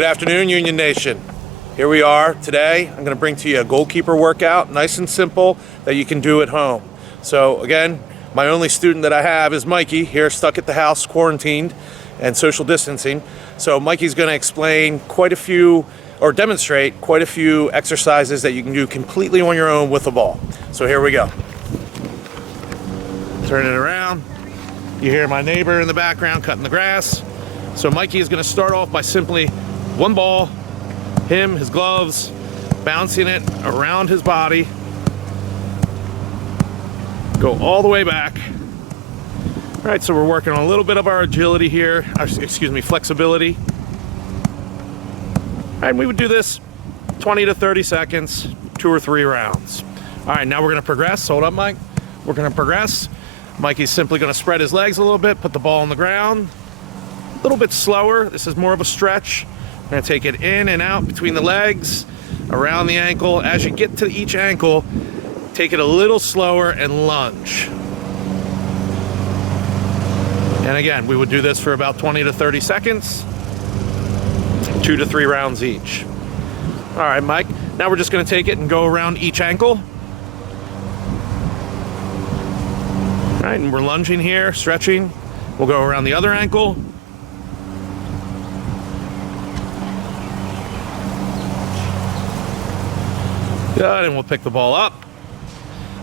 Good afternoon, Union Nation. Here we are today. I'm going to bring to you a goalkeeper workout, nice and simple, that you can do at home. So again, my only student that I have is Mikey, here stuck at the house, quarantined and social distancing. So Mikey's going to explain quite a few, or demonstrate quite a few exercises that you can do completely on your own with the ball. So here we go. Turn it around. You hear my neighbor in the background cutting the grass. So Mikey is going to start off by simply one ball, him, his gloves, bouncing it around his body. Go all the way back. All right, so we're working on a little bit of our agility here, flexibility. All right, we would do this 20 to 30 seconds, 2 or 3 rounds. All right, now we're gonna progress. Hold up, Mike. We're gonna progress. Mikey's simply gonna spread his legs a little bit, put the ball on the ground. A little bit slower. This is more of a stretch. We're gonna take it in and out between the legs, around the ankle. As you get to each ankle, take it a little slower and lunge. And again, we would do this for about 20 to 30 seconds, 2 to 3 rounds each. All right, Mike, now we're just gonna take it and go around each ankle. All right, and we're lunging here, stretching. We'll go around the other ankle. Good, and we'll pick the ball up.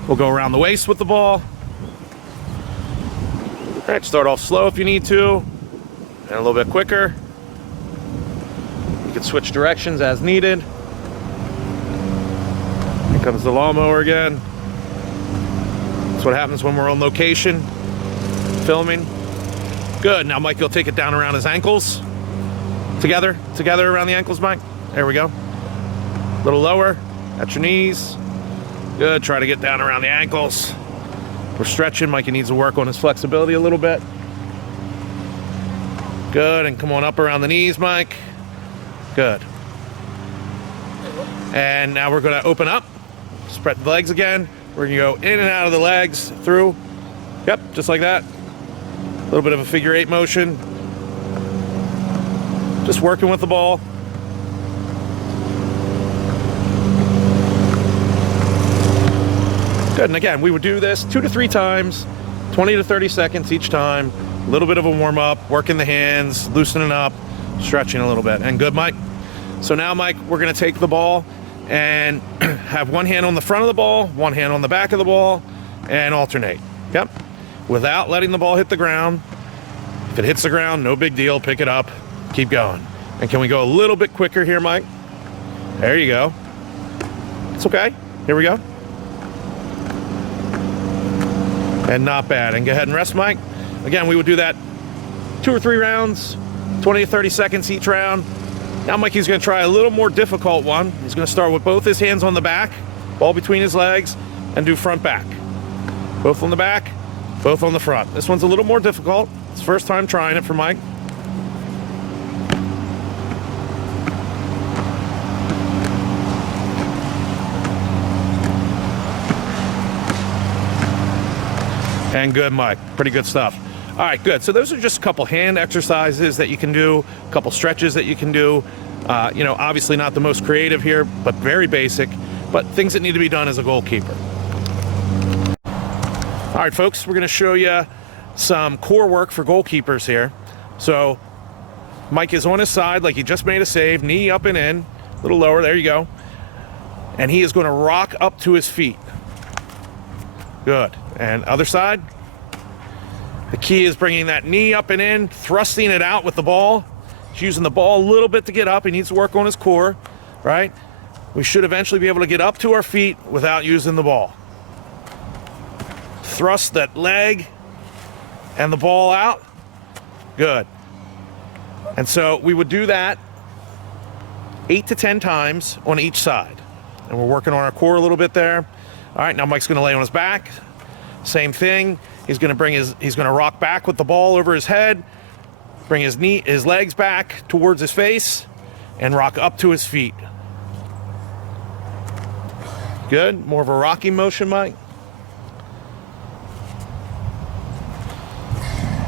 We'll go around the waist with the ball. All right, start off slow if you need to, and a little bit quicker. You can switch directions as needed. Here comes the lawnmower again. That's what happens when we're on location, filming. Good, now Mike, you'll take it down around his ankles. Together around the ankles, Mike. There we go. A little lower. At your knees. Good, try to get down around the ankles. We're stretching. Mikey needs to work on his flexibility a little bit. Good, and come on up around the knees, Mike. Good. And now we're gonna open up, spread the legs again. We're gonna go in and out of the legs, through. Yep, just like that. A little bit of a figure 8 motion. Just working with the ball. Good, and again, we would do this 2 to 3 times, 20 to 30 seconds each time. A little bit of a warm up, working the hands, loosening up, stretching a little bit. And good, Mike. So now, Mike, we're gonna take the ball and have one hand on the front of the ball, one hand on the back of the ball, and alternate. Yep, without letting the ball hit the ground. If it hits the ground, no big deal, pick it up, keep going. And can we go a little bit quicker here, Mike? There you go. It's okay, here we go. And not bad. And go ahead and rest, Mike. Again, we would do that 2 or 3 rounds, 20 to 30 seconds each round. Now Mikey's gonna try a little more difficult one. He's gonna start with both his hands on the back, ball between his legs, and do front back. Both on the back, both on the front. This one's a little more difficult. It's first time trying it for Mike. And good, Mike. Pretty good stuff. All right, good. So those are just a couple hand exercises that you can do, a couple stretches that you can do. You know, obviously not the most creative here, but very basic, but things that need to be done as a goalkeeper. All right, folks, we're gonna show you some core work for goalkeepers here. So Mike is on his side like he just made a save, knee up and in, a little lower, there you go. And he is gonna rock up to his feet. Good. And other side. The key is bringing that knee up and in, thrusting it out with the ball. He's using the ball a little bit to get up. He needs to work on his core, right? We should eventually be able to get up to our feet without using the ball. Thrust that leg and the ball out. Good. And so we would do that 8 to 10 times on each side. And we're working on our core a little bit there. All right, now Mike's gonna lay on his back. Same thing. He's gonna rock back with the ball over his head, bring his legs back towards his face, and rock up to his feet. Good, more of a rocking motion, Mike.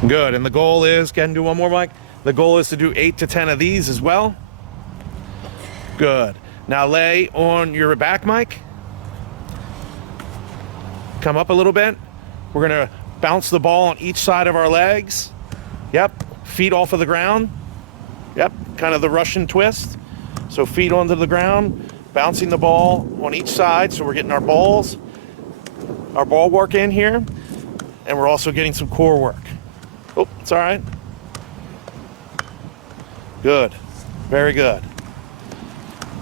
Good, and the goal is, can do one more, Mike? The goal is to do 8 to 10 of these as well. Good. Now lay on your back, Mike. Come up a little bit. We're gonna bounce the ball on each side of our legs. Yep, feet off of the ground. Yep, kind of the Russian twist. So feet onto the ground, bouncing the ball on each side. So we're getting our ball work in here. And we're also getting some core work. Oh, it's all right. Good, very good.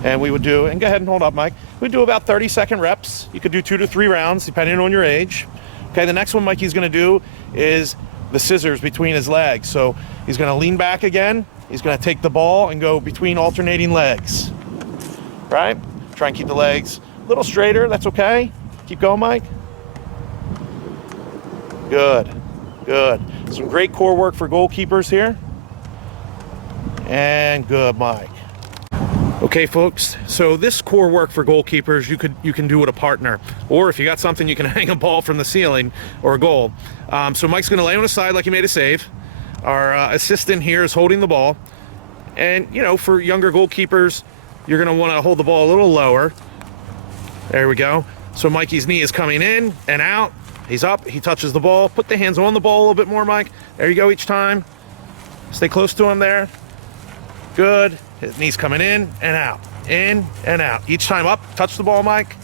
And we would do, and go ahead and hold up, Mike. We'd do about 30-second reps. You could do 2 to 3 rounds, depending on your age. Okay, the next one Mikey's gonna do is the scissors between his legs. So he's gonna lean back again. He's gonna take the ball and go between alternating legs, right? Try and keep the legs a little straighter, that's okay. Keep going, Mike. Good, good. Some great core work for goalkeepers here. And good, Mike. Okay, folks, so this core work for goalkeepers, you can do with a partner, or if you got something, you can hang a ball from the ceiling or a goal. So Mike's gonna lay on his side like he made a save. Our assistant here is holding the ball. And, you know, for younger goalkeepers, you're gonna wanna hold the ball a little lower. There we go. So Mikey's knee is coming in and out. He's up, he touches the ball. Put the hands on the ball a little bit more, Mike. There you go each time. Stay close to him there. Good. His knee's coming in and out. In and out. Each time up, touch the ball, Mike.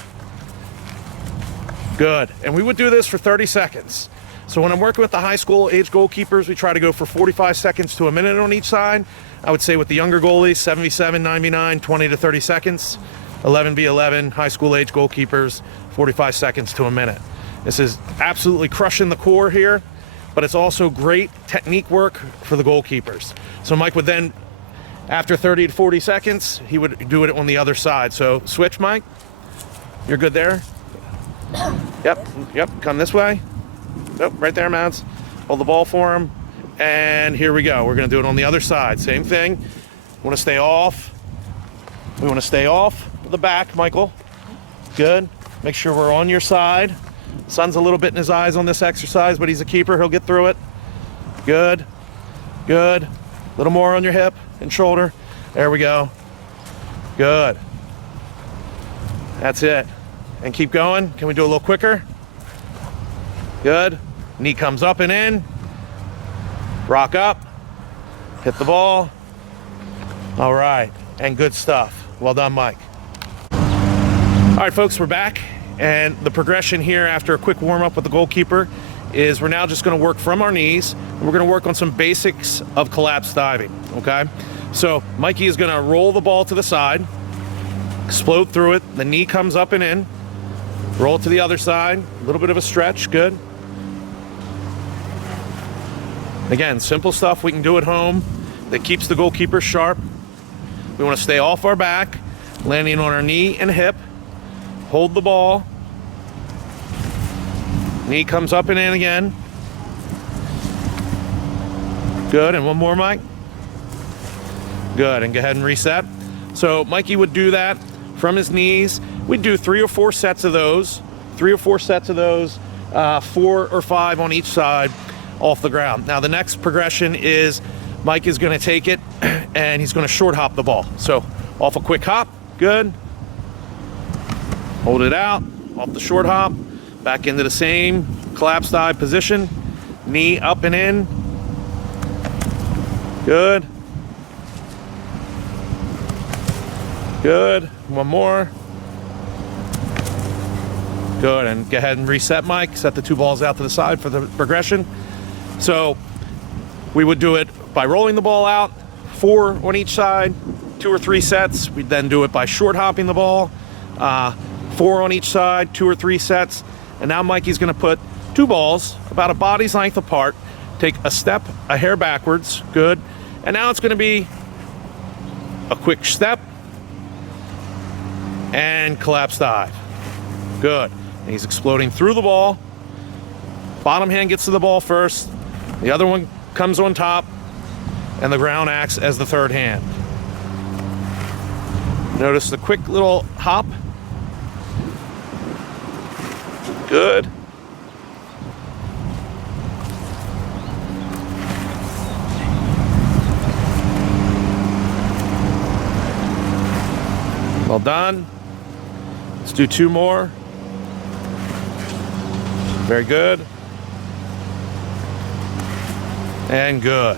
Good. And we would do this for 30 seconds. So when I'm working with the high school age goalkeepers, we try to go for 45 seconds to a minute on each side. I would say with the younger goalies, 77, 99, 20 to 30 seconds. 11v11, high school age goalkeepers, 45 seconds to a minute. This is absolutely crushing the core here, but it's also great technique work for the goalkeepers. So Mike would then, after 30 to 40 seconds, he would do it on the other side. So switch, Mike. You're good there? Yep, come this way. Nope, right there, Mads. Hold the ball for him. And here we go. We're gonna do it on the other side. Same thing. We wanna stay off. We wanna stay off the back, Michael. Good. Make sure we're on your side. Sun's a little bit in his eyes on this exercise, but he's a keeper. He'll get through it. Good. Good. A little more on your hip and shoulder. There we go. Good. That's it. And keep going. Can we do a little quicker? Good. Knee comes up and in. Rock up. Hit the ball. All right. And good stuff. Well done, Mike. All right, folks, we're back. And the progression here after a quick warm-up with the goalkeeper is we're now just going to work from our knees. And we're going to work on some basics of collapse diving, okay? So Mikey is going to roll the ball to the side, explode through it. The knee comes up and in. Roll it to the other side. A little bit of a stretch. Good. Again, simple stuff we can do at home that keeps the goalkeeper sharp. We want to stay off our back, landing on our knee and hip. Hold the ball. Knee comes up and in again. Good, and one more, Mike. Good, and go ahead and reset. So Mikey would do that from his knees. We'd do 3 or 4 sets of those. 3 or 4 sets of those, 4 or 5 on each side off the ground. Now the next progression is Mike is gonna take it and he's gonna short hop the ball. So off a quick hop, good. Hold it out, off the short hop, back into the same collapse dive position. Knee up and in. Good. Good. One more. Good, and go ahead and reset, Mike. Set the 2 balls out to the side for the progression. So we would do it by rolling the ball out, 4 on each side, 2 or 3 sets. We'd then do it by short hopping the ball, 4 on each side, 2 or 3 sets. And now Mikey's gonna put 2 balls about a body's length apart, take a step, a hair backwards, good. And now it's gonna be a quick step and collapse dive, good. And he's exploding through the ball. Bottom hand gets to the ball first, the other one comes on top, and the ground acts as the third hand. Notice the quick little hop. Good. Well done. Let's do 2 more. Very good. And good.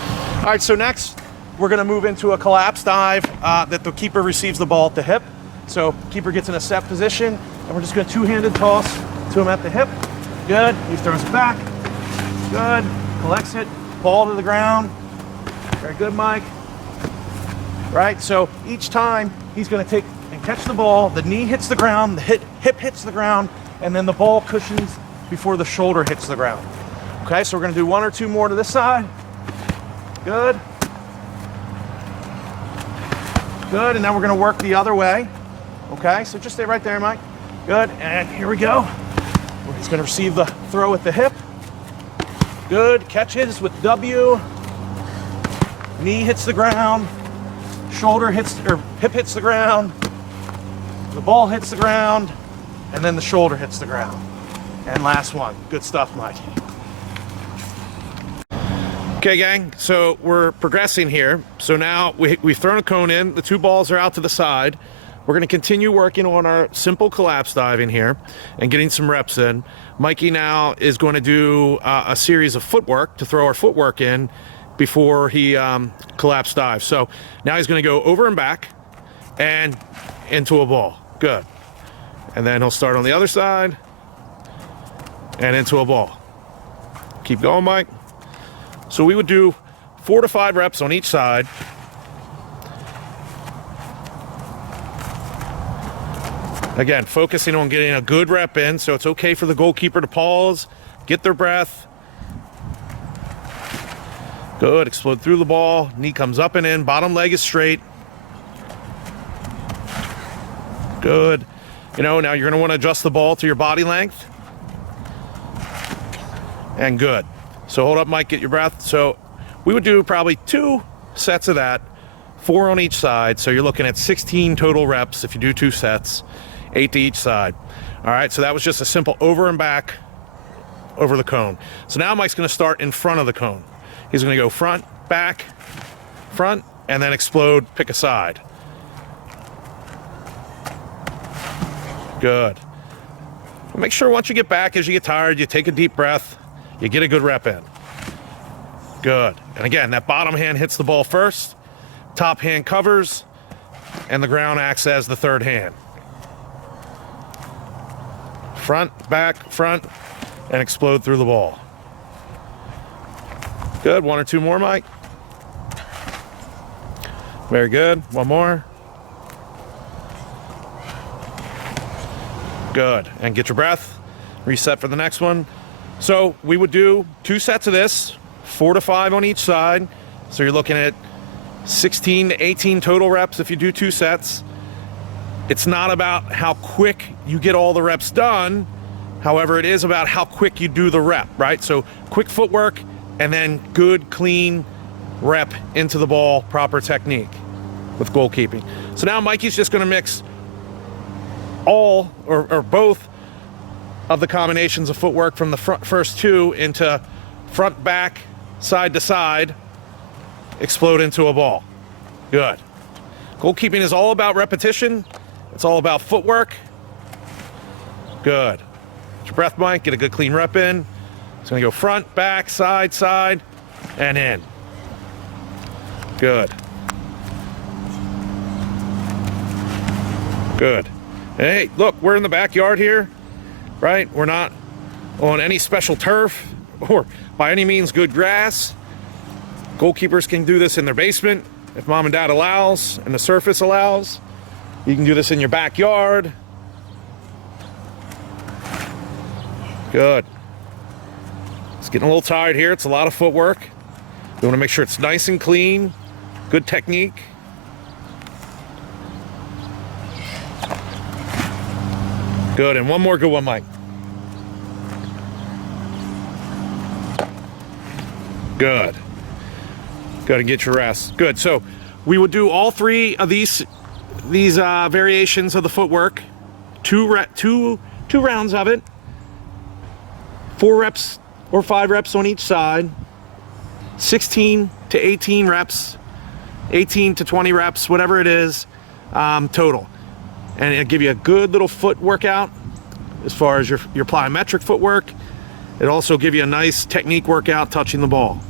All right, so next we're gonna move into a collapse dive that the keeper receives the ball at the hip. So keeper gets in a set position, and we're just gonna two-handed toss to him at the hip. Good, he throws it back. Good, collects it, ball to the ground. Very good, Mike. Right, so each time he's gonna take and catch the ball, the knee hits the ground, the hip hits the ground, and then the ball cushions before the shoulder hits the ground. Okay, so we're gonna do 1 or 2 more to this side. Good. Good, and now we're gonna work the other way. Okay, so just stay right there, Mike. Good, and here we go. He's gonna receive the throw at the hip. Good, catches with W. Knee hits the ground. Shoulder hits, or hip hits the ground. The ball hits the ground, and then the shoulder hits the ground. And last one. Good stuff, Mike. Okay, gang, so we're progressing here. So now we've thrown a cone in, the 2 balls are out to the side. We're gonna continue working on our simple collapse diving here and getting some reps in. Mikey now is going to do a series of footwork to throw our footwork in before he collapse dives. So now he's gonna go over and back and into a ball. Good. And then he'll start on the other side and into a ball. Keep going, Mike. So we would do 4 to 5 reps on each side. Again, focusing on getting a good rep in, so it's okay for the goalkeeper to pause, get their breath. Good, explode through the ball, knee comes up and in, bottom leg is straight. Good. You know, now you're gonna wanna adjust the ball to your body length. And good. So hold up, Mike, get your breath. So we would do probably 2 sets of that, 4 on each side. So you're looking at 16 total reps if you do 2 sets, 8 to each side. All right, so that was just a simple over and back over the cone. So now Mike's gonna start in front of the cone. He's gonna go front, back, front, and then explode, pick a side. Good. Make sure once you get back, as you get tired, you take a deep breath, you get a good rep in. Good. And again, that bottom hand hits the ball first, top hand covers, and the ground acts as the third hand. Front, back, front, and explode through the ball. Good. 1 or 2 more, Mike. Very good. 1 more. Good. And get your breath. Reset for the next one. So we would do 2 sets of this, 4 to 5 on each side. So you're looking at 16 to 18 total reps if you do 2 sets. It's not about how quick you get all the reps done. However, it is about how quick you do the rep, right? So quick footwork and then good, clean rep into the ball, proper technique with goalkeeping. So now Mikey's just gonna mix all or both of the combinations of footwork from the first 2 into front, back, side to side, explode into a ball. Good. Goalkeeping is all about repetition. It's all about footwork. Good. Get your breath, Mike. Get a good clean rep in. It's gonna go front, back, side, side, and in. Good. Good. And hey, look, we're in the backyard here. Right? We're not on any special turf or by any means good grass. Goalkeepers can do this in their basement if mom and dad allows and the surface allows. You can do this in your backyard. Good. It's getting a little tired here. It's a lot of footwork. We want to make sure it's nice and clean. Good technique. Good, and 1 more good one, Mike. Good. Good, and get your rest. Good, so we would do all 3 of these variations of the footwork. 2 rounds of it. 4 reps or 5 reps on each side. 16 to 18 reps. 18 to 20 reps, whatever it is. total. And it'll give you a good little foot workout as far as your plyometric footwork. It'll also give you a nice technique workout touching the ball.